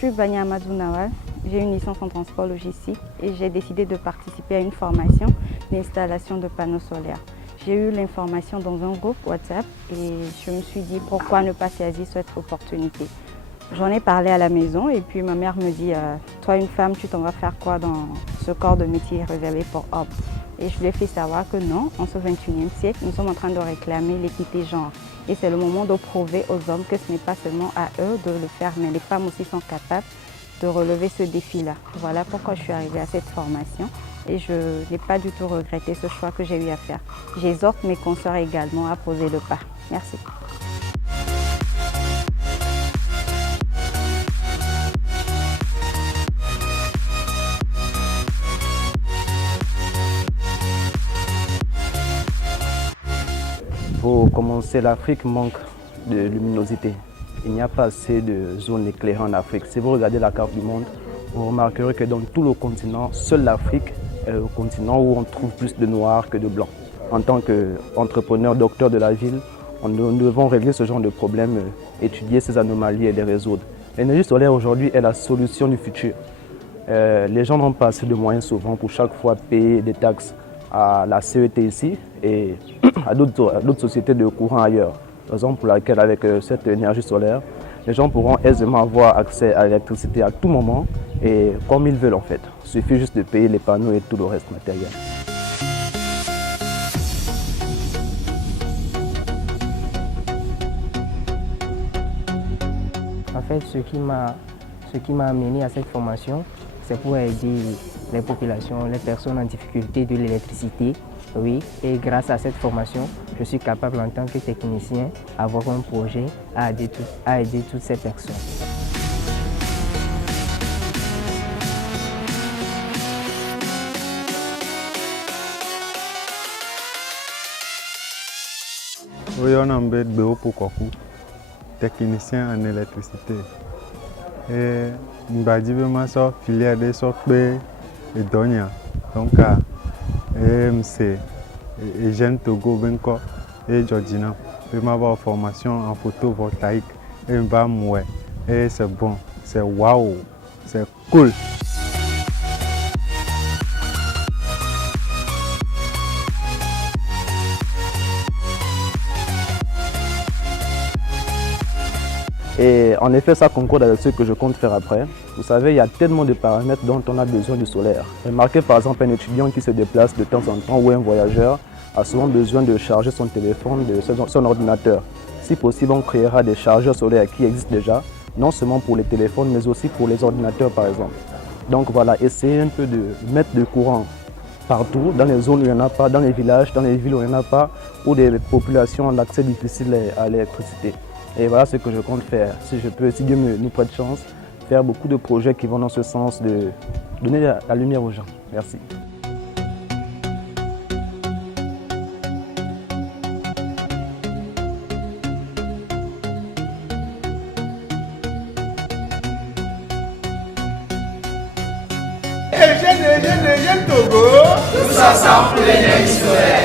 suis Bania Amadou Nawal, j'ai une licence en transport logistique et j'ai décidé de participer à une formation d'installation de panneaux solaires. J'ai eu l'information dans un groupe WhatsApp et je me suis dit pourquoi ne pas saisir cette opportunité. J'en ai parlé à la maison et puis ma mère me dit toi une femme tu t'en vas faire quoi dans ce corps de métier réservé pour hommes? Et je lui ai fait savoir que non, en ce 21e siècle, nous sommes en train de réclamer l'équité genre. Et c'est le moment de prouver aux hommes que ce n'est pas seulement à eux de le faire, mais les femmes aussi sont capables de relever ce défi-là. Voilà pourquoi je suis arrivée à cette formation et je n'ai pas du tout regretté ce choix que j'ai eu à faire. J'exhorte mes consoeurs également à poser le pas. Merci. Pour commencer, l'Afrique manque de luminosité. Il n'y a pas assez de zones éclairées en Afrique. Si vous regardez la carte du monde, vous remarquerez que dans tout le continent, seule l'Afrique est le continent où on trouve plus de noirs que de blancs. En tant qu'entrepreneur, docteur de la ville, nous devons régler ce genre de problème, étudier ces anomalies et les résoudre. L'énergie solaire aujourd'hui est la solution du futur. Les gens n'ont pas assez de moyens souvent pour chaque fois payer des taxes à la CET ici et à d'autres sociétés de courant ailleurs. Raison pour laquelle avec cette énergie solaire, les gens pourront aisément avoir accès à l'électricité à tout moment et comme ils veulent en fait. Il suffit juste de payer les panneaux et tout le reste matériel. En fait, ce qui m'a amené à cette formation, c'est pour aider les populations, les personnes en difficulté de l'électricité. Oui, et grâce à cette formation, je suis capable en tant que technicien d'avoir un projet à aider toutes ces personnes. Oui, on a un technicien en électricité. Et je suis filière de Sokbe et Donia. Donc, c'est Eugène Togo Benko et Georgina. Je vais avoir une formation en photovoltaïque. Et c'est bon, c'est waouh, c'est cool. Et en effet, ça concorde avec ce que je compte faire après. Vous savez, il y a tellement de paramètres dont on a besoin du solaire. Remarquez par exemple un étudiant qui se déplace de temps en temps ou un voyageur a souvent besoin de charger son téléphone, son ordinateur. Si possible, on créera des chargeurs solaires qui existent déjà, non seulement pour les téléphones, mais aussi pour les ordinateurs par exemple. Donc voilà, essayez un peu de mettre du courant partout, dans les zones où il n'y en a pas, dans les villages, dans les villes où il n'y en a pas, où des populations ont accès difficile à l'électricité. Et voilà ce que je compte faire. Si je peux, si Dieu nous prête chance, faire beaucoup de projets qui vont dans ce sens de donner la lumière aux gens. Merci. Eugène Togo, tous ensemble pour l'énergie solaire.